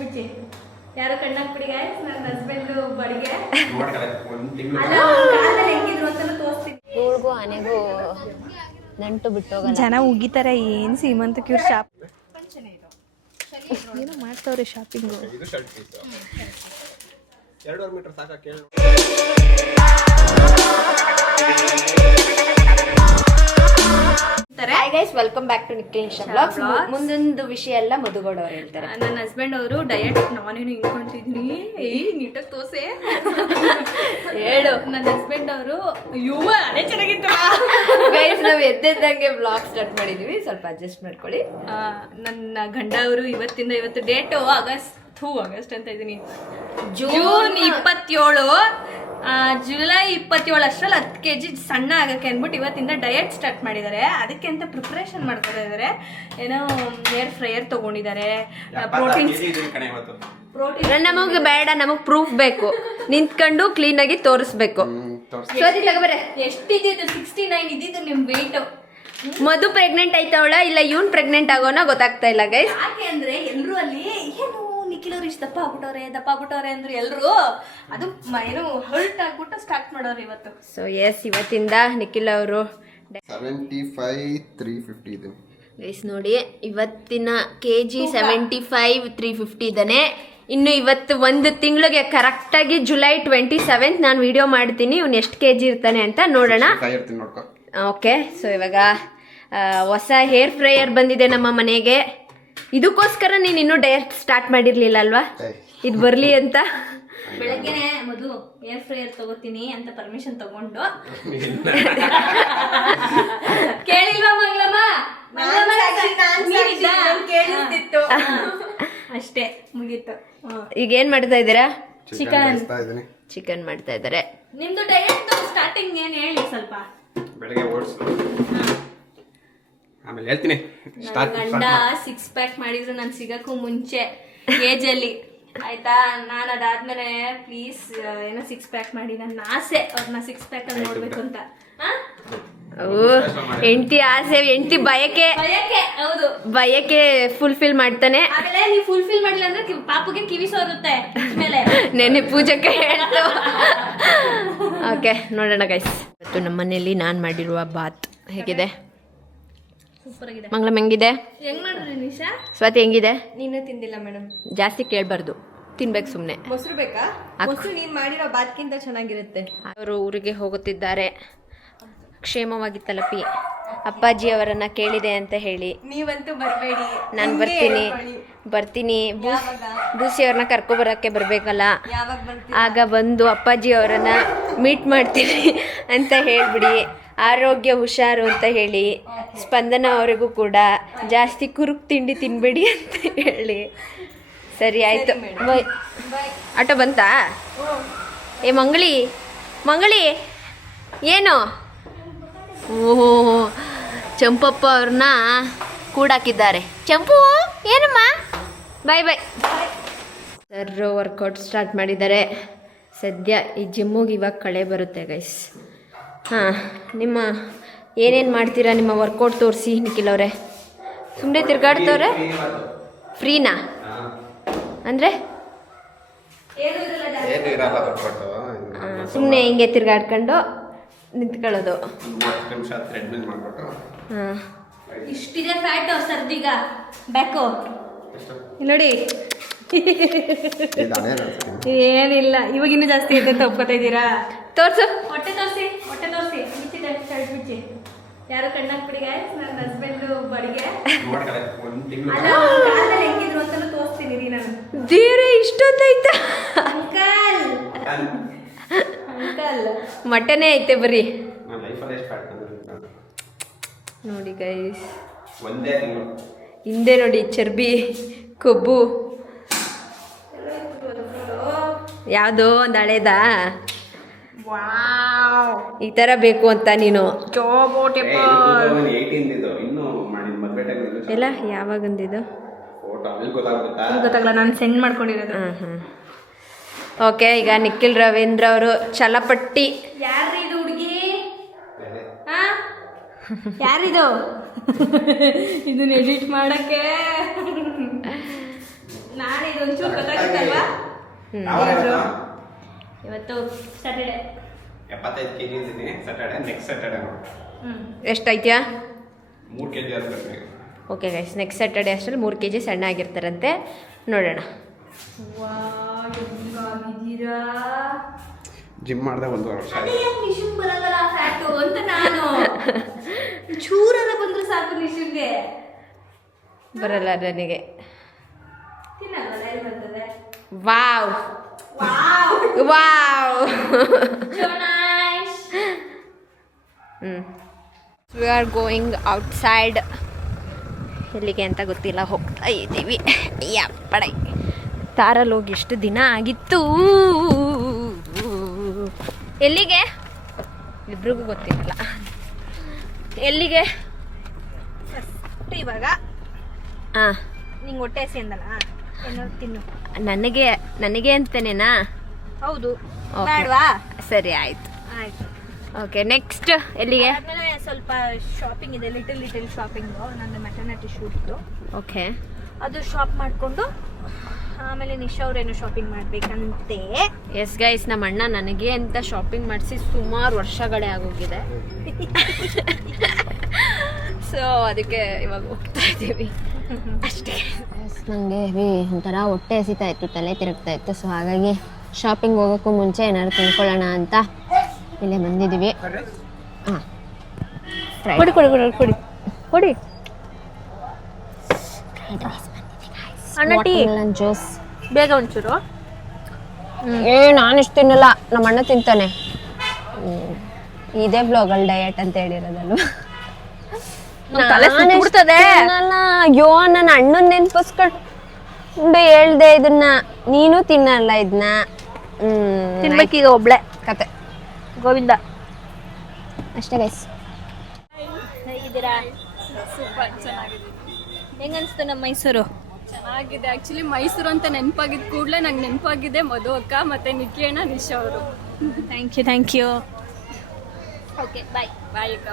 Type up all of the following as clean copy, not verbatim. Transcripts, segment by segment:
ಬಿಚ್ಚಿ ಯಾರು ಕಣ್ಣಾಕ್ಬಿಡಿ ಗಾಯ್ಸ್ ನನ್ನ ಹಸ್ಬೆಂಡ್ ಬಡಿಗೆ ಹೆಂಗಿದ್ರು ಅಂತ ತೋರಿಸ್ತೀನಿ. ಇವಳಿಗೂ ಆನೆಗೂ ನಂಟು ಬಿಟ್ಟೋಗಲ್ಲ. ಜನ ಉಗಿತಾರೆ ಏನು ಸೀಮಂತ ಕ್ಯೂರ್ ಶಾಪ್ ಏನೋ ಮಾಡ್ತಾವ್ರೆ shopping. Hi guys, welcome back to Nikhil vlogs. ಮುಂದೊಂದು ವಿಷಯ ಎಲ್ಲ ಮಧುಗೌಡ ಅವ್ರು ಹೇಳ್ತಾರೆ. ನನ್ನ ಹಸ್ಬೆಂಡ್ ಅವರು ಡಯಟ್ ನಾನೇನು ಹಿಂಕೊಂಡಿದ್ದೀನಿ ನೀಟಾಗಿ ತೋಸೆ ಹೇಳು. ನನ್ನ ಹಸ್ಬೆಂಡ್ ಅವರು ಅದೇ ಚೆನ್ನಾಗಿತ್ತು ಗೈಸ್, ನಾವು ಎದ್ದಂಗೆ ವ್ಲಾಗ್ ಸ್ಟಾರ್ಟ್ ಮಾಡಿದೀವಿ, ಸ್ವಲ್ಪ ಅಡ್ಜಸ್ಟ್ ಮಾಡ್ಕೊಳ್ಳಿ. ನನ್ನ ಗಂಡ ಅವರು ಇವತ್ತು ಡೇಟು ಆಗಸ್ಟ್ ಅಂತ ಇದ್ದೀನಿ, ಜೂನ್ 27, ಜುಲೈ 27 ಅಷ್ಟರಲ್ಲಿ 10 kg ಸಣ್ಣ ಆಗಕ್ಕೆ ಅಂದ್ಬಿಟ್ಟು ಇವತ್ತಿಂದ ಡಯಟ್ ಸ್ಟಾರ್ಟ್ ಮಾಡಿದ್ದಾರೆ. ಅದಕ್ಕೆ ಅಂತ ಪ್ರಿಪ್ರೇಷನ್ ಮಾಡ್ತಾ ಇದ್ದಾರೆ. ಏನೋ ಏರ್ ಫ್ರೈಯರ್ ತಗೊಂಡಿದ್ದಾರೆ, ಪ್ರೋಟೀನ್. ನಮಗೆ ಬೇಡ, ನಮಗ್ ಪ್ರೂಫ್ ಬೇಕು, ನಿಂತ್ಕೊಂಡು ಕ್ಲೀನ್ ಆಗಿ ತೋರಿಸ್ಬೇಕು. ಎಷ್ಟಿದ್ದು 69 ಇದ್ದಿದ್ದು ನಿಮ್ ವೆಯ್ಟ್. ಮಧು ಪ್ರೆಗ್ನೆಂಟ್ ಆಯ್ತವಳ ಇಲ್ಲ ಇವನ್ ಪ್ರೆಗ್ನೆಂಟ್ ಆಗೋನ ಗೊತ್ತಾಗ್ತಾ ಇಲ್ಲ ಗೈಸ್. ಯಾಕೆ ಅಂದ್ರೆ ಎಲ್ರು ಅಲ್ಲಿ ಏನು ನಿಖಿಲ್ ಅವ್ರು ಇಷ್ಟು ದಪ್ಪ ಆಗ್ಬಿಟ್ಟವ್ರೆ ಅಂದ್ರೆ ಎಲ್ರು ಅದು ಏನು ಹರ್ಟ್ ಆಗ್ಬಿಟ್ಟು ಸ್ಟಾರ್ಟ್ ಮಾಡೋರು ಇವತ್ತು. ಸೊ ಎಸ್, ಇವತ್ತಿಂದ ನಿಖಿಲ್ ಅವರು 75,350 ಇದೆ ಗೈಸ್. ನೋಡಿ, ಇವತ್ತಿನ kg 75,350 ಇದ್ದಾನೆ. ಇನ್ನು ಇವತ್ತು ಒಂದು ತಿಂಗಳಿಗೆ ಕರೆಕ್ಟಾಗಿ ಜುಲೈ 27 ನಾನು ವಿಡಿಯೋ ಮಾಡ್ತೀನಿ ಇವ್ನು ಎಷ್ಟು kg ಇರ್ತಾನೆ ಅಂತ ನೋಡೋಣ. ಓಕೆ, ಸೊ ಇವಾಗ ಹೊಸ ಹೇರ್ ಫ್ರೈಯರ್ ಬಂದಿದೆ ನಮ್ಮ ಮನೆಗೆ. ಇದಕ್ಕೋಸ್ಕರ ನೀನು ಇನ್ನೂ ಡಯಟ್ ಸ್ಟಾರ್ಟ್ ಮಾಡಿರ್ಲಿಲ್ಲ ಅಲ್ವಾ, ಇದು ಬರ್ಲಿ ಅಂತ. ಬೆಳಗ್ಗೆನೆ ಮಧು ಏರ್ ಫ್ರೈಯರ್ ತಗೋತೀನಿ ಅಂತ ಪರ್ಮಿಷನ್ ತಗೊಂಡು ಕೇಳಿಲ್ವಾ ಮಂಗ್ಲಮ್ಮ? ಕೇಳಿಸ್ತಿತ್ತು ಅಷ್ಟೇ, ಮುಗೀತು. ಈಗ ಏನ್ ಮಾಡ್ತಾ ಇದ್ದೀರಾ? ಚಿಕನ್ ಮಾಡ್ತಾ ಇದ್ದಾರೆ. ನಿಮ್ದು ಡಯಟ್ ಸ್ಟಾರ್ಟಿಂಗ್ ಏನ್ ಹೇಳಿ ಸ್ವಲ್ಪ. ಬೆಳಗ್ಗೆ ಓಟ್ಸ್, ಆಮೇಲೆ ಹೇಳ್ತೀನಿ. ಗಂಡ 6 ಪ್ಯಾಕ್ ಮಾಡಿದ್ರು ನಾನು ಸಿಗಕ್ಕೂ ಮುಂಚೆ ಏಜ್ ಅಲ್ಲಿ, ಆಯ್ತಾ? ನಾನು ಅದಾದ್ಮೇಲೆ ಪ್ಲೀಸ್ ಏನೋ 6 ಪ್ಯಾಕ್ ಮಾಡಿ, ನನ್ನ ಆಸೆ ಅವ್ರನ್ನ 6 ಪ್ಯಾಕ್ ಅಲ್ಲಿ ನೋಡ್ಬೇಕು ಅಂತ. ಹೆಂಡತಿ ಆಸೆ, ಹೆಂಡತಿ ಬಯಕೆ, ಹೌದು, ಬಯಕೆ ಫುಲ್ಫಿಲ್ ಮಾಡ್ತಾನೆ. ಆಮೇಲೆ ನೀವು ಫುಲ್ಫಿಲ್ ಮಾಡಿಲ್ಲ ಅಂದ್ರೆ ಪಾಪುಗೆ ಕಿವಿ ಸೋರುತ್ತೆ ಮೇಲೆ. ನೆನ್ನೆ ಪೂಜಕ್ಕೆ ಹೇಳ್ತು. ಓಕೆ, ನೋಡೋಣ ಗೈಸ್. ಇವತ್ತು ನಮ್ಮ ಮನೆಯಲ್ಲಿ ನಾನು ಮಾಡಿರುವ ಬಾತ್ ಹೇಗಿದೆ? ಸೂಪರ್ ಆಗಿದೆ. ಮಂಗಳಂ ಹೆಂಗಿದೆ? ಹೆಂಗ್ ಮಾಡಿದ್ರಿ ನಿಶಾ? ಸ್ವಾತಿ ಹೆಂಗಿದೆ? ನೀನು ತಿಂದಿಲ್ಲ ಮೇಡಮ್. ಜಾಸ್ತಿ ಕೇಳಬಾರ್ದು, ತಿನ್ಬೇಕು ಸುಮ್ಮನೆ. ಮೊಸರು ಬೇಕಾ? ಮೊಸರು ನೀನ್ ಮಾಡಿರೋ ಬಾತ್ಕಿಂತ ಚೆನ್ನಾಗಿರುತ್ತೆ. ಅವರು ಊರಿಗೆ ಹೋಗುತ್ತಿದ್ದಾರೆ, ಕ್ಷೇಮವಾಗಿ ತಲುಪಿ. ಅಪ್ಪಾಜಿ ಅವರನ್ನ ಕೇಳಿದೆ ಅಂತ ಹೇಳಿ. ನೀವಂತೂ ಬರಬೇಡಿ. ನಾನು ಬರ್ತೀನಿ. ಬೂಸಿ ಅವ್ರನ್ನ ಕರ್ಕೊಬರಕ್ಕೆ ಬರಬೇಕಲ್ಲ, ಯಾವಾಗ ಬರ್ತೀನಿ? ಆಗ ಬಂದು ಅಪ್ಪಾಜಿ ಅವರನ್ನ ಮೀಟ್ ಮಾಡ್ತೀನಿ ಅಂತ ಹೇಳ್ಬಿಡಿ. ಆರೋಗ್ಯ ಹುಷಾರು ಅಂತ ಹೇಳಿ. ಸ್ಪಂದನ ಅವರಿಗೂ ಕೂಡ ಜಾಸ್ತಿ ಕುರುಕ್ ತಿಂಡಿ ತಿನ್ಬೇಡಿ ಅಂತ ಹೇಳಿ. ಸರಿ ಆಯ್ತು, ಬಾಯ್. ಆಟೋ ಬಂತಾ? ಏ ಮಂಗಳಿ ಏನು? ಓಹೋ, ಚಂಪಪ್ಪ ಅವ್ರನ್ನ ಕೂಡಾಕಿದ್ದಾರೆ. ಚಂಪು ಏನಮ್ಮ? ಬಾಯ್. ಸರ್ ವರ್ಕೌಟ್ ಸ್ಟಾರ್ಟ್ ಮಾಡಿದ್ದಾರೆ. ಸದ್ಯ ಈ ಜಿಮ್ಮಿಗೆ ಇವಾಗ ಕಳೆ ಬರುತ್ತೆ ಗೈಸ್. ಹಾಂ, ನಿಮ್ಮ ಏನೇನು ಮಾಡ್ತೀರಾ ನಿಮ್ಮ ವರ್ಕೌಟ್ ತೋರಿಸಿ ನಿಖಿಲ್ ಅವರೇ. ಸುಮ್ಮನೆ ತಿರ್ಗಾಡ್ತವ್ರೆ? ಫ್ರೀನಾ ಅಂದರೆ ಸುಮ್ಮನೆ ಹಿಂಗೆ ತಿರ್ಗಾಡ್ಕೊಂಡು ನಿಂತ್ಕೊಳ್ಳೋದು. ಹಾಂ, ಇಷ್ಟಿದೆ ಫ್ಯಾಟ್ ಸರ್ದಿಗ ಬ್ಯಾಕು ನೋಡಿ. ಏನಿಲ್ಲ, ಇವಾಗ ಇನ್ನೂ ಜಾಸ್ತಿ ಇದೆ ಅಂತ ಒಪ್ಕೋತಾ ಇದ್ದೀರಾ? ತೋರ್ಸು, ಹೊಟ್ಟೆ ತೋರಿಸಿ ಬಿಚ್ಚಿದೆ ಶರ್ಟ್ ಬಿಚ್ಚಿ. ಯಾರು ಕಣ್ಣಾಕ್ಬಿಡಿ ಗಾಯ್ಸ್, ನನ್ನ ಹಸ್ಬೆಂಡ್ ಬಡಿಗೆ ಹೆಂಗಿದ್ರು ಅಂತ ತೋರಿಸ್ತೀನಿ ರೀ ನಾನು. ದೇವ್ರೆ, ಇಷ್ಟೊಂದೈತ? ಅಂಕಲ್ ಮಟನೇ ಐತೆ ಬರೀ. ನೋಡಿ ಗೈಸ್, ಹಿಂದೆ ನೋಡಿ ಚರ್ಬಿ, ಕೊಬ್ಬು. ಯಾವುದೋ ಒಂದು ಹಳೇದಾ? ಈ ಥರ ಬೇಕು ಅಂತ ನೀನು ಎಲ್ಲ ಯಾವಾಗಂದಿದ್ದು ಗೊತ್ತಾಗಲ್ಲ, ನಾನು ಸೆಂಡ್ ಮಾಡ್ಕೊಂಡಿರೋದು. ಓಕೆ, ಈಗ ನಿಖಿಲ್ ರವೀಂದ್ರ ಅವರು ಚಲಪಟ್ಟಿ. ಯಾರ್ರಿ ಇದು ಹುಡುಗಿ? ಯಾರಿದು? ಇದನ್ನ ಎಡಿಟ್ ಮಾಡಕ್ಕೆ ನಾನೇ ಇದೊಂಚೂರು ಗೊತ್ತಾಗುತ್ತಲ್ವಾ? ಇವತ್ತು ಸ್ಯಾಟರ್ಡೆ 75 kg ಇದ್ದೀನಿ. ಸ್ಯಾಟರ್ಡೆ ನೆಕ್ಸ್ಟ್ ಸ್ಯಾಟರ್ಡೆ ಎಷ್ಟಾಯ್ತ್ಯಾ? 3 kg ಆಗ್ಬೇಕು. ಓಕೆ ಗೈಸ್, ನೆಕ್ಸ್ಟ್ ಸ್ಯಾಟರ್ಡೆ ಅಷ್ಟರಲ್ಲಿ 3 kg ಸಣ್ಣ ಆಗಿರ್ತಾರಂತೆ. ನೋಡೋಣ. ಹೆಂಗಾಗಿದ್ದೀರಾ? ಜಿಮ್ ಮಾಡಿದೆ 1 ವರ್ಷ. ನಿಶುನ್ ಬರಲ್ಲ ಫ್ಯಾಟು ಅಂತ ನಾನು ಚೂರೆಲ್ಲ ಬಂದ್ರೆ ಸಾಕು ನಿಶುನ್ಗೆ ಬರಲ್ಲ ನನಗೆ. ತಿನ್ನಲ್ವಲ್ಲ, ಎಲ್ಲಿ ಬರ್ತದೆ? Wow wow wow. so nice. We are going outside. ಎಲ್ಲಿಗೆ ಅಂತ ಗೊತ್ತಿಲ್ಲ, ಹೋಗ್ತಾ ಇದ್ದೀವಿ. ಯಪ್ಪಡೈ ತಾರಲ್ಲಿ ಹೋಗಿ ಎಷ್ಟು ದಿನ ಆಗಿತ್ತು. ಎಲ್ಲಿಗೆ ಇಬ್ರಿಗೂ ಗೊತ್ತಿರಲ್ಲ. ಎಲ್ಲಿಗೆ? ಇವಾಗ ಹಾಂ, ನಿಂಗೆ ಹೊಟ್ಟೆ ಹಸಿ ಅಂದಲ್ಲ, ಏನಾದ್ರು ತಿನ್ನು. ನನಗೆ ಅಂತನೇನಾ? ಹೌದು. Okay. ಬೇಡವಾ? ಸರಿ, ಆಯಿತು. ಆಯ್ತು. ಓಕೆ, ನೆಕ್ಸ್ಟ್ ಎಲ್ಲಿಗೆ? ಆದ್ಮೇಲೆ ಸ್ವಲ್ಪ ಶಾಪಿಂಗ್ ಇದೆ, ಲಿಟಲ್ ಶಾಪಿಂಗು. ನಂದು ಮೆಟರ್ನಿಟಿ ಶೂಟ್ದು. ಓಕೆ, ಅದು ಶಾಪ್ ಮಾಡಿಕೊಂಡು ಆಮೇಲೆ ನಿಶಾ ಅವ್ರೇನು ಶಾಪಿಂಗ್ ಮಾಡ್ಬೇಕಂತೆ. ಎಸ್ ಗೈಸ್, ನಮ್ಮ ಅಣ್ಣ ನನಗೆ ಅಂತ ಶಾಪಿಂಗ್ ಮಾಡಿಸಿ ಸುಮಾರು ವರ್ಷಗಳೇ ಆಗೋಗಿದೆ. ಸೊ ಅದಕ್ಕೆ ಇವಾಗ ಹೋಗ್ತಾ ಇದ್ದೀವಿ ಅಷ್ಟೇ. ನನಗೆ ಒಂಥರ ಹೊಟ್ಟೆ ಹಸಿತಾ ಇತ್ತು, ತಲೆ ತಿರುಗ್ತಾ ಇತ್ತು. ಸೊ ಹಾಗಾಗಿ ಶಾಪಿಂಗ್ ಹೋಗೋಕ್ಕೂ ಮುಂಚೆ ಏನಾದ್ರು ತಿನ್ಕೊಳ್ಳೋಣ ಅಂತ ಇಲ್ಲೇ ಬಂದಿದ್ದೀವಿ. ಹಾಂ, ಕೊಡಿ ಕೊಡಿ ಕೊಡಿ ಕೊಡಿ ಕೊಡಿ. ಅಣ್ಣ ಟೀ ಜ್ಯೂಸ್ ಬೇಗ ಒಂಚೂರು. ನಾನು ಇಷ್ಟು ತಿನ್ನಲ್ಲ, ನಮ್ಮ ಅಣ್ಣ ತಿಂತಾನೆ. ಇದೇ ಬ್ಲಾಗಲ್ಲಿ ಡಯಟ್ ಅಂತ ಹೇಳಿರೋದಲ್ವ. ಅಯ್ಯೋ, ನನ್ನ ಅಣ್ಣನ ನೆನ್ಪಿಸ್ಕೊಂಡು ಹೇಳ್ದೆ ಇದನ್ನ. ನೀನು ತಿನ್ನಲ್ಲ ಇದನ್ನ. ತಿನ್ಬೇಕೀಗ ಒಬ್ಳೆ ಕತೆ. ಗೋವಿಂದ. ಅಷ್ಟೇ ಗೈಸ್. ಹೇಗಿದ್ದೀರಾ? ಸೂಪರ್ ಚೆನ್ನಾಗಿದೆ. ಹೆಂಗನ್ಸ್ತು ನಮ್ಮ ಮೈಸೂರು? ಚೆನ್ನಾಗಿದೆ. ಆ್ಯಕ್ಚುಲಿ ಮೈಸೂರು ಅಂತ ನೆನಪಾಗಿದ್ದ ಕೂಡಲೇ ನಂಗೆ ನೆನಪಾಗಿದೆ ಮಧು ಅಕ್ಕ ಮತ್ತು ನಿಕ್ಕಿ ಅಣ್ಣ, ನಿಶಾ ಅವರು. Thank you. Okay, bye. Bye ಅಕ್ಕ.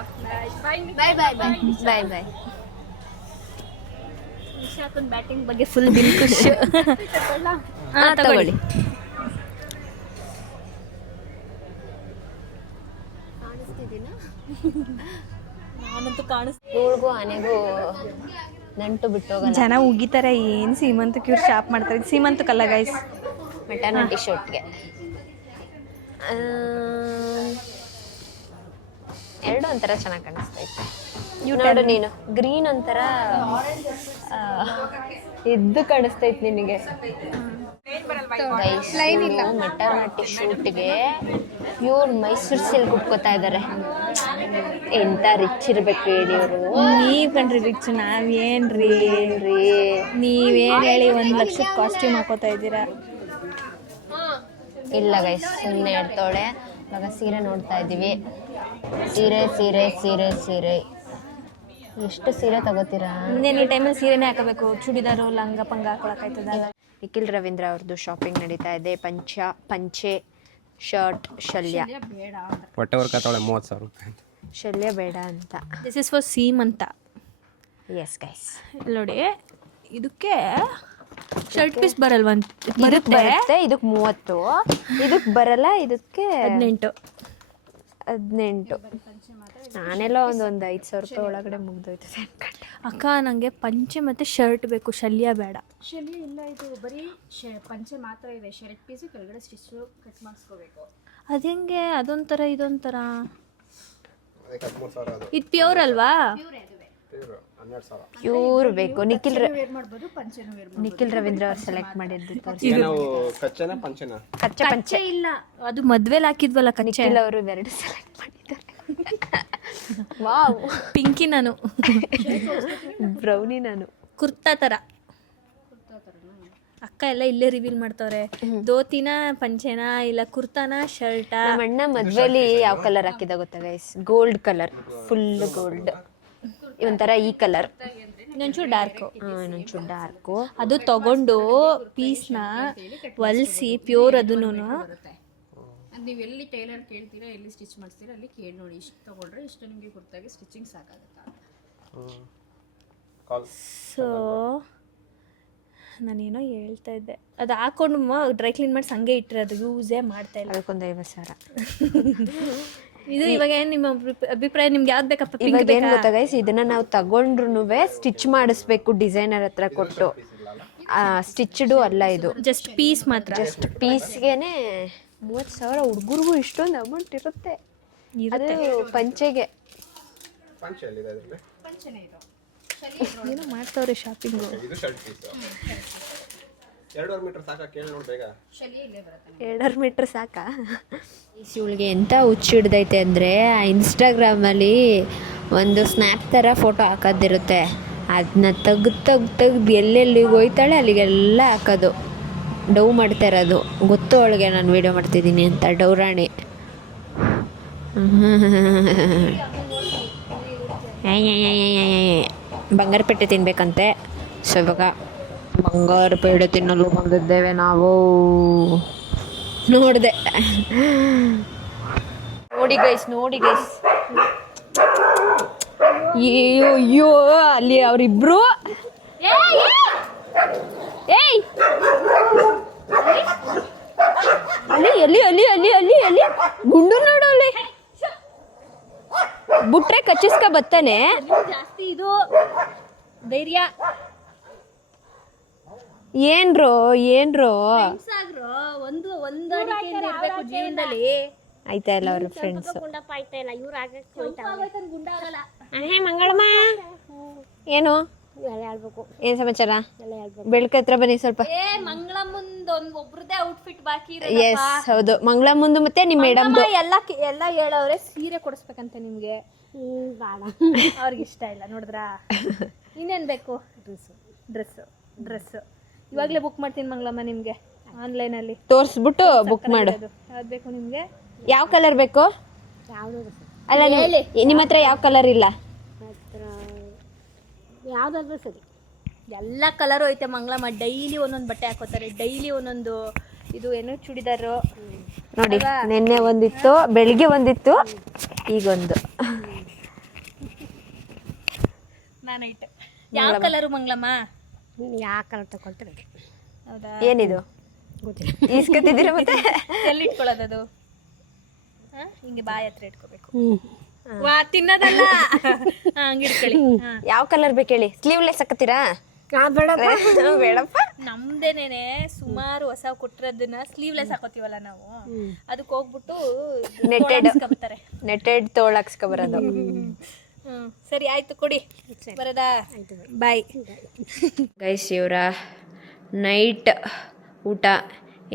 ಬಾಯ್ ಬಾಯ್ ಬಾಯ್ ಬಾಯ್ ಬಾಯ್ ಬಾಯ್. ನಿಶಾಕನ್ ಬ್ಯಾಟಿಂಗ್ ಬಗ್ಗೆ ಫುಲ್ ದಿನ ಖುಷಿ. ತಗೊಳ್ಳಿ. ನಾನಂತೂ ಕಾಣಿಸ್ತೀನಿ. ಇವ್ರಿಗೂ ಆನೆಗೂ ನಂಟು ಬಿಟ್ಟೋಗಲ್ಲ. ಜನ ಉಗಿತಾರೆ, ಏನು ಸೀಮಂತಕ್ಕೆ ಇವ್ರು ಶಾಪ್ ಮಾಡ್ತಾರೆ. ಸೀಮಂತಕ್ಕಲ್ಲ ಗೈಸ್, ಮೆಟರ್ನಿಟಿ ಶೂಟ್ಗೆ. ಎರಡು ಒಂಥರ ಚೆನ್ನಾಗಿ ಕಾಣಿಸ್ತೈತೆ. ನೋಡು ನೀನು, ಗ್ರೀನ್ ಒಂಥರ ಎದ್ದು ಕಾಣಿಸ್ತೈತೆ ನಿನಗೆ. ಮೆಟರ್ನಿಟಿ ಶೂಟ್ಗೆ ಪ್ಯೂರ್ ಮೈಸೂರು ಸಿಲ್ಕ್ ಉಟ್ಕೋತಾ ಇದ್ದಾರೆ. ಎಂತ ರಿಚ್ ಇರ್ಬೇಕು ಹೇಳಿ ಇವರು. ನೀವ್ ಕಣ್ರಿ ರಿಚ್, ನಾವೇನ್ರಿ? ನೀವೇನ್ ಹೇಳಿ 1 ಲಕ್ಷದ ಕಾಸ್ಟ್ಯೂಮ್ ಹಾಕೋತಾ ಇದ್ದೀರಾ? ಇಲ್ಲ ಗೈಸ್, ಸುಮ್ಮನೆ ಇಡ್ತಾಳೆ. ಇವಾಗ ಸೀರೆ ನೋಡ್ತಾ ಇದ್ದೀವಿ. ಸೀರೆ ಸೀರೆ ಸೀರೆ ಸೀರೆ ಎಷ್ಟು ಸೀರೆ ತಗೋತೀರಾ? ಇನ್ನೇನು ಟೈಮಲ್ಲಿ ಸೀರೆನೇ ಹಾಕಬೇಕು, ಚೂಡಿದಾರು ಲಂಗ ಪಂಗ ಹಾಕೊಳಕಾಯ್ತದ. ನಿಖಿಲ್ ರವೀಂದ್ರ ಅವ್ರದ್ದು ಶಾಪಿಂಗ್ ನಡೀತಾ ಇದೆ. ಪಂಚೆ, ಶರ್ಟ್, ಶಲ್ಯ. ಹೊಟ್ಟೆ ವರ್ಕ್ ಆತಾಳೆ 30,000 ರೂಪಾಯಿ. ಶಲ್ಯ ಬೇಡ ಅಂತ. This is for Seemantha. Yes guys, ನೋಡಿ, ಇದಕ್ಕೆ ಶರ್ಟ್ ಪೀಸ್ ಬರಲ್ವಂತ. ಬರುತ್ತೆ. ಇದಕ್ಕೆ 30, ಇದಕ್ಕೆ ಬರಲ್ಲ. ಇದಕ್ಕೆ 18. ನಾನೆಲ್ಲ ಒಂದು 5,000 ರೂಪಾಯಿ ಒಳಗಡೆ ಮುಗ್ದೋಯ್ತದೆ ಅನ್ಕೊಂಡೆ. ಅಕ್ಕ, ನನಗೆ ಪಂಚೆ ಮತ್ತು ಶರ್ಟ್ ಬೇಕು, ಶಲ್ಯ ಬೇಡ. ಶಲ್ಯ ಇಲ್ಲ, ಇದು ಬರೀ ಪಂಚೆ ಮಾತ್ರ ಇದೆ. ಶರ್ಟ್ ಪೀಸು ಕೆಳಗಡೆ ಸ್ಟಿಚ್ಚು ಕಟ್ ಮಾಡಿಸ್ಕೋಬೇಕು. ಅದು ಹೆಂಗೆ? ಅದೊಂಥರ ಇದೊಂಥರ. ಅದಕ್ಕೆ 13,000 ಅದು. ಇದು ಪ್ಯೂರ್ ಅಲ್ವಾ? 12,000. ಪ್ಯೂರ್ ಬೇಕು. ನಿಖಿಲ್ ಮಾಡ್ಬೋದು, ಪಂಚೆನೂ ವೇರ್ ನಿಖಿಲ್ ರವೀಂದ್ರ ಅವ್ರು ಸೆಲೆಕ್ಟ್ ಮಾಡಿದ್ದು. ನಾವು ಕಚ್ಚೆನ ಪಂಚೆನ ಕಚ್ಚೆ ಪಂಚೆ ಇಲ್ಲ, ಅದು ಮದ್ವೆಲಿ ಹಾಕಿದ್ವಲ್ಲ ಕಚ್ಚೆ. ನಿಖಿಲ್ ಅವರು ಇವೆರಡು ಸೆಲೆಕ್ಟ್ ಮಾಡಿದ್ದಾರೆ. ವಾವ್, ಪಿಂಕಿ ನಾನು, ಬ್ರೌನಿ ನಾನು. ಕುರ್ತಾ ಥರ. ಅಕ್ಕ ಎಲ್ಲ ಇಲ್ಲೇ ರಿವೀಲ್ ಮಾಡ್ತವ್ರೆ. ಧೋತಿನ ಪಂಚೆನಾ ಇಲ್ಲ ಕುರ್ತಾನ ಶರ್ಟಾ? ನಮ್ಮ ಅಣ್ಣ ಮದ್ವೆಲಿ ಯಾವ ಕಲರ್ ಹಾಕಿದ ಗೊತ್ತಾ guys? Gold colour, full gold. ಒಂಥರ ಈ ಕಲರ್, ಇನ್ನೊಂಚೂರು ಡಾರ್ಕು, ಇನ್ನೊಂಚೂರು ಡಾರ್ಕು. ಅದು ತಗೊಂಡು ಪೀಸ್ನ ಹೊಲಿಸಿ ಪ್ಯೂರ್ ಅದನ್ನು. ನೀವು ಎಲ್ಲಿ ಟೈಲರ್ ಕೇಳ್ತೀರಾ, ಎಲ್ಲಿ ಸ್ಟಿಚ್ ಮಾಡಿಸ್ತೀರಾ ಅಲ್ಲಿ ಕೇಳಿ ನೋಡಿ. ಇಷ್ಟು ತೊಗೊಂಡ್ರೆ ಇಷ್ಟು ನಿಮಗೆ ಕುರ್ತಾಗೆ ಸ್ಟಿಚಿಂಗ್ ಸಾಕಾಗುತ್ತಾ? ಸೊ ನಾನೇನೋ ಹೇಳ್ತಾ ಇದ್ದೆ, ಅದು ಹಾಕೊಂಡು ಡ್ರೈ ಕ್ಲೀನ್ ಮಾಡಿ ಸಂಗೆ ಇಟ್ಟಿರೋದು, ಯೂಸೇ ಮಾಡ್ತಾ ಇಲ್ಲ. ಅದಕ್ಕೊಂದು 50,000. ಇದು ಇವಾಗ ಏನು ನಿಮ್ಮ ಅಭಿಪ್ರಾಯ? ನಿಮ್ಗೆ ಯಾವ್ದು ಬೇಕಪ್ಪ? ಇವಾಗ ಏನು ಗೊತ್ತಾ ಗೈಸ್, ಇದನ್ನ ನಾವು ತಗೊಂಡ್ರು ಸ್ಟಿಚ್ ಮಾಡಿಸ್ಬೇಕು ಡಿಸೈನರ್ ಹತ್ರ ಕೊಟ್ಟು. ಸ್ಟಿಚ್ಡು ಅಲ್ಲ ಇದು, ಜಸ್ಟ್ ಪೀಸ್ ಮಾತ್ರ. ಜಸ್ಟ್ ಪೀಸ್ಗೆನೆ 30,000. ಹುಡುಗರಿಗೂ ಇಷ್ಟೊಂದು ಅಮೌಂಟ್ ಇರುತ್ತೆ. ಅದು ಪಂಚೆಗೆ. ಪಂಚೆ ಎಲ್ಲಿದೆ ಅದ್ರಲ್ಲಿ? ಏನೋ ಮಾಡ್ತಾವ್ರೆ ಶಾಪಿಂಗು. ಇದು ಶರ್ಟ್ ಪೀಸ್. 2.5 ಮೀಟರ್ ಸಾಕಾ? ಕೇಳಿ ನೋಡಿ ಬೇಗ. 2 ಮೀಟ್ರ್ ಸಾಕಾ? ಇವಳಿಗೆ ಎಂತ ಹುಚ್ಚಿಡ್ದೈತೆ ಅಂದರೆ, ಇನ್ಸ್ಟಾಗ್ರಾಮಲ್ಲಿ ಒಂದು ಸ್ನ್ಯಾಪ್ ಥರ ಫೋಟೋ ಹಾಕೋದಿರುತ್ತೆ, ಅದನ್ನ ತೆಗ್ದು ಎಲ್ಲೆಲ್ಲಿಗೆ ಹೋಯ್ತಾಳೆ ಅಲ್ಲಿಗೆಲ್ಲ ಹಾಕೋದು. ಡವ್ ಮಾಡ್ತಾ ಇರೋದು ಗೊತ್ತು ಅವಳಿಗೆ, ನಾನು ವೀಡಿಯೋ ಮಾಡ್ತಿದ್ದೀನಿ ಅಂತ. ಡವ್ ರಾಣಿ. ಬಂಗಾರ ಪೇಟೆ ತಿನ್ಬೇಕಂತೆ. ಸೊ ಇವಾಗ ಬಂಗಾರ ಪೇಟೆ ತಿನ್ನಲು ಬಂದಿದ್ದೇವೆ ನಾವು. ನೋಡಿದೆ, ನೋಡಿ ಗೈಸ್. ಅಯ್ಯೋ ಅಲ್ಲಿ ಅವರಿಬ್ರು. ಏಯ್ ಅಲ್ಲಿ ಗುಂಡು ನೋಡು, ಅಲ್ಲಿ ಬುಟ್ರೆ ಕಚ್ಚಿಸ್ಕ ಬತ್ತಾನೆ. ಜಾಸ್ತಿ ಇದು ಧೈರ್ಯ. ಏನ್ರೋ ಒಂದು ಅಡಿಕೆಯಿಂದ ಇರ್ಬೇಕು ಜೀವನದಲ್ಲಿ. ಆಯ್ತಾ ಇಲ್ಲ ಅವ್ರ ಫ್ರೆಂಡ್ಸ್. ಮಂಗಳಮ್ಮ ಏನು ಏನ್ ಸಮಾಚಾರ? ಬೆಳಕ ಹತ್ರ ಬನ್ನಿ ಸ್ವಲ್ಪ. ಮಂಗಳಮ್ಮಂದು ಒಬ್ರದೇ ಔಟ್ಫಿಟ್ ಬಾಕಿ. ಎಸ್ ಹೌದು, ಮಂಗಳಮ್ಮಂದು ಮತ್ತೆ ನಿಮ್ ಮೇಡಮ್ ಎಲ್ಲ ಹೇಳವ್ರೆ. ಸೀರೆ ಕೊಡಿಸ್ಬೇಕಂತೆ ನಿಮ್ಗೆ. ಅವ್ರಿಗೆ ಇಷ್ಟ ಇಲ್ಲ ನೋಡಿದ್ರಾ? ಇನ್ನೇನ್ ಬೇಕು? ಡ್ರೆಸ್ ಇವಾಗ್ಲೇ ಬುಕ್ ಮಾಡ್ತೀನಿ ಮಂಗಳಮ್ಮ ನಿಮ್ಗೆ ಆನ್ಲೈನಲ್ಲಿ. ತೋರ್ಸ್ಬಿಟ್ಟು ಬುಕ್ ಮಾಡು. ಯಾವ್ದು ಬೇಕು ನಿಮ್ಗೆ? ಯಾವ ಕಲರ್ ಬೇಕು? ಅಲ್ಲ ನಿಮ್ಮ ಹತ್ರ ಯಾವ ಕಲರ್ ಇಲ್ಲ? ಯಾವ್ದಾದ್ರು ಸರಿ, ಎಲ್ಲ ಕಲರು ಐತೆ ಮಂಗಳಮ್ಮ. ಡೈಲಿ ಒಂದೊಂದು ಬಟ್ಟೆ ಹಾಕೋತಾರೆ, ಡೈಲಿ ಒಂದೊಂದು. ಇದು ಏನು ಚೂಡಿದಾರು ನೋಡಿ, ನಿನ್ನೆ ಒಂದಿತ್ತು, ಬೆಳಿಗ್ಗೆ ಒಂದಿತ್ತು, ಈಗೊಂದು. ನಾನೈತೆ. ಯಾವ ಕಲರು ಮಂಗಳಮ್ಮ? ಯಾವ ಕಲರ್ ತಗೊಳ್ತಾರೆ? ಹೌದಾ? ಏನಿದು ಈಸ್ಕೊತಿದ್ದೀರ ಮತ್ತೆ? ಎಲ್ಲಿ ಇಟ್ಕೊಳ್ಳೋದದು? ಹಿಂಗೆ ಬಾಯಿ ಹತ್ರ ಇಟ್ಕೋಬೇಕು. ವಾ, ತಿನ್ನೋದಲ್ಲ. ಹಂಗಿಟ್ಕೊಳ್ಳಿ. ಯಾವ ಕಲರ್ ಬೇಕು ಹೇಳಿ? ಸ್ಲೀವ್ಲೆಸ್ ಹಾಕತ್ತೀರಾ? ಬೇಡಪ್ಪ. ನಮ್ದೇನೇನೆ ಸುಮಾರು ಹೊಸ ಕೊಟ್ಟಿರೋದನ್ನ ಸ್ಲೀವ್ಲೆಸ್ ಹಾಕೋತೀವಲ್ಲ ನಾವು, ಅದಕ್ಕೆ ಹೋಗ್ಬಿಟ್ಟು ನೆಟೆಡ್ ತೋಳಾಕ್ಸ್ಕೊ ಬರೋದು. ಸರಿ ಆಯ್ತು, ಕೊಡಿ ಬರದಾ? Bye guys. ಇವರ ನೈಟ್ ಊಟ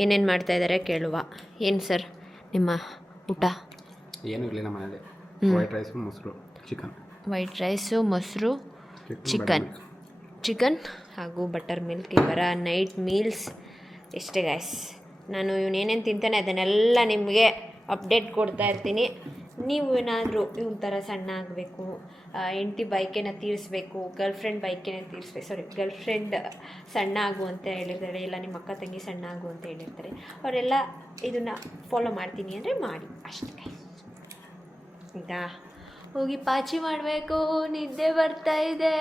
ಏನೇನು ಮಾಡ್ತಾ ಇದ್ದಾರೆ ಕೇಳುವ. ಏನು ಸರ್ ನಿಮ್ಮ ಊಟ? ಏನೂ ಇಲ್ಲ ನಮ್ಮ ಮನೇಲಿ. ವೈಟ್ ರೈಸು, ಮೊಸರು, ಚಿಕನ್. ವೈಟ್ ರೈಸು, ಮೊಸರು, ಚಿಕನ್ ಹಾಗೂ ಬಟರ್ ಮಿಲ್ಕ್ ಇವರ ನೈಟ್ ಮೀಲ್ಸ್. ಇಷ್ಟೇ ಗೈಸ್. ನಾನು ಇವನೇನೇನು ತಿಂತಾನೆ ಅದನ್ನೆಲ್ಲ ನಿಮಗೆ ಅಪ್ಡೇಟ್ ಕೊಡ್ತಾ ಇರ್ತೀನಿ. ನೀವು ಏನಾದರೂ ಇವನ ಥರ ಸಣ್ಣ ಆಗಬೇಕು, ಹೆಂಡತಿ ಬೈಕೇನ ತೀರಿಸ್ಬೇಕು, ಗರ್ಲ್ಫ್ರೆಂಡ್ ಸಣ್ಣ ಆಗು ಅಂತ ಹೇಳಿರ್ತಾಳೆ, ಇಲ್ಲ ನಿಮ್ಮ ಅಕ್ಕ ತಂಗಿ ಸಣ್ಣ ಆಗು ಅಂತ ಹೇಳಿರ್ತಾರೆ, ಅವರೆಲ್ಲ ಇದನ್ನು ಫಾಲೋ ಮಾಡ್ತೀನಿ ಅಂದರೆ ಮಾಡಿ ಅಷ್ಟೇ. ಈಗ ಹೋಗಿ ಪಾಚಿ ಮಾಡಬೇಕು, ನಿದ್ದೆ ಬರ್ತಾ ಇದೆ.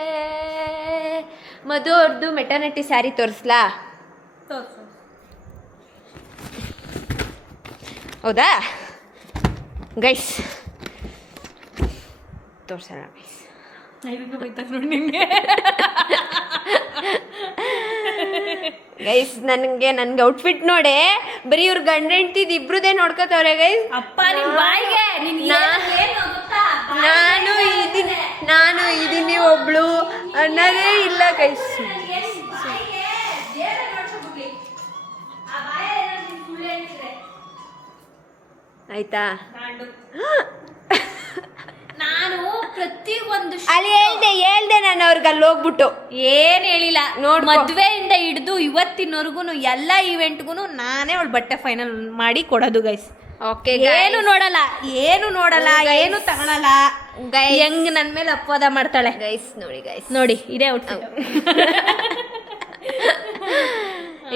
ಮಧು ಅವ್ರದ್ದು ಮೆಟರ್ನಿಟಿ ಸ್ಯಾರಿ ತೋರಿಸ್ಲಾ? ಹೌದಾ ಗೈಸ್? ತೋರ್ಸೋಣ ಗೈಸ್. ಗೈಸ್ ನನಗೆ ಔಟ್ಫಿಟ್ ನೋಡಿ ಬರೀ ಇವ್ರ ಗಂಡ ಹೆಂಡ್ತಿದ್ ಇಬ್ರದೇ ನೋಡ್ಕೋತವ್ರೆ ಗೈಸ್. ಅಪ್ಪ ನಿಮ್ ಬಾಯಿಗೆ ನಾನು ಇದೀನಿ ಒಬ್ಳು ಅನ್ನೋದೇ ಇಲ್ಲ ಗೈಸ್. ಆಯ್ತಾ? ನಾನು ಪ್ರತಿಯೊಂದು ಅಲ್ಲಿ ಹೇಳ್ದೆ ನಾನು ಅವ್ರಿಗೆ ಅಲ್ಲಿ ಹೋಗ್ಬಿಟ್ಟು ಏನ್ ಹೇಳಿಲ್ಲ. ಮದ್ವೆಯಿಂದ ಹಿಡಿದು ಇವತ್ತಿನವರೆಗೂ ಎಲ್ಲ ಇವೆಂಟ್ಗೂ ನಾನೇ ಅವಳು ಬಟ್ಟೆ ಫೈನಲ್ ಮಾಡಿ ಕೊಡೋದು ಗೈಸ್. ಓಕೆ, ಏನು ನೋಡಲ್ಲ, ಏನು ತಗೊಳಲ್ಲ. ಹೆಂಗ್ ನನ್ ಮೇಲೆ ಅಪವಾದ ಮಾಡ್ತಾಳೆ ಗೈಸ್. ನೋಡಿ ಇದೇ ಔಟ್ಫಿಟ್.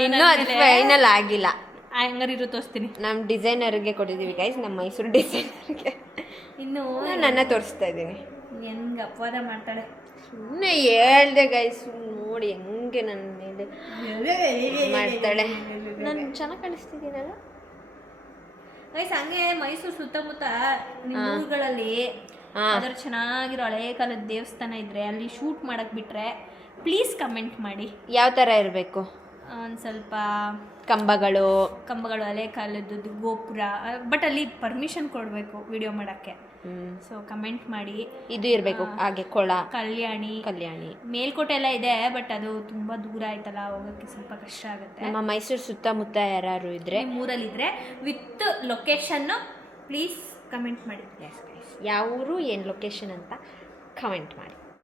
ಇನ್ನೂ ಅದು ಫೈನಲ್ ಆಗಿಲ್ಲ. ಹಂಗಾರು ತೋರಿಸ್ತೀನಿ. ನಮ್ಮ ಡಿಸೈನರ್ಗೆ ಕೊಟ್ಟಿದ್ದೀವಿ ಗೈಸ್, ನಮ್ಮ ಮೈಸೂರು ಡಿಸೈನರ್ಗೆ. ಇನ್ನು ನನ್ನ ತೋರಿಸ್ತಾ ಇದ್ದೀನಿ. ಹೆಂಗ್ ಅಪವಾದ ಮಾಡ್ತಾಳೆ. ಸುಮ್ಮನೆ ಹೇಳ್ದೆ ಗೈಸ್, ನೋಡಿ ಹೆಂಗೆ ನನ್ನ ಮೇಲೆ ಮಾಡ್ತಾಳೆ. ನಾನು ಚೆನ್ನಾಗಿ ಕಾಣಿಸ್ತಿದ್ದೀನಲ್ಲ ಗೈಸ್. ಹಂಗೆ ಮೈಸೂರು ಸುತ್ತಮುತ್ತ ನಿಮ್ಮ ಊರುಗಳಲ್ಲಿ ಅದ್ರ ಚೆನ್ನಾಗಿರೋ ಹಳೆ ಕಾಲದ ದೇವಸ್ಥಾನ ಇದ್ರೆ ಅಲ್ಲಿ ಶೂಟ್ ಮಾಡಕ್ ಬಿಟ್ರೆ ಪ್ಲೀಸ್ ಕಮೆಂಟ್ ಮಾಡಿ. ಯಾವ ಥರ ಇರಬೇಕು? ಒಂದು ಸ್ವಲ್ಪ ಕಂಬಗಳು, ಹಳೆ ಕಾಲದ್ದು ಗೋಪುರ, ಬಟ್ ಅಲ್ಲಿ ಪರ್ಮಿಷನ್ ಕೊಡಬೇಕು ವಿಡಿಯೋ ಮಾಡೋಕ್ಕೆ. ಸೊ ಕಮೆಂಟ್ ಮಾಡಿ. ಇದು ಇರಬೇಕು ಹಾಗೆ ಕೊಳ, ಕಲ್ಯಾಣಿ, ಮೇಲ್ಕೋಟೆ ಎಲ್ಲ ಇದೆ, ಬಟ್ ಅದು ತುಂಬಾ ದೂರ ಆಯ್ತಲ್ಲ, ಹೋಗೋಕ್ಕೆ ಸ್ವಲ್ಪ ಕಷ್ಟ ಆಗುತ್ತೆ. ನಮ್ಮ ಮೈಸೂರು ಸುತ್ತಮುತ್ತ ಯಾರು ಇದ್ರೆ, ಮೂರಲ್ಲಿದ್ರೆ ವಿತ್ ಲೊಕೇಶನ್ನು ಪ್ಲೀಸ್ ಕಮೆಂಟ್ ಮಾಡಿ. ಯಾವ ಊರು ಏನು ಲೊಕೇಶನ್ ಅಂತ ಕಮೆಂಟ್ ಮಾಡಿ.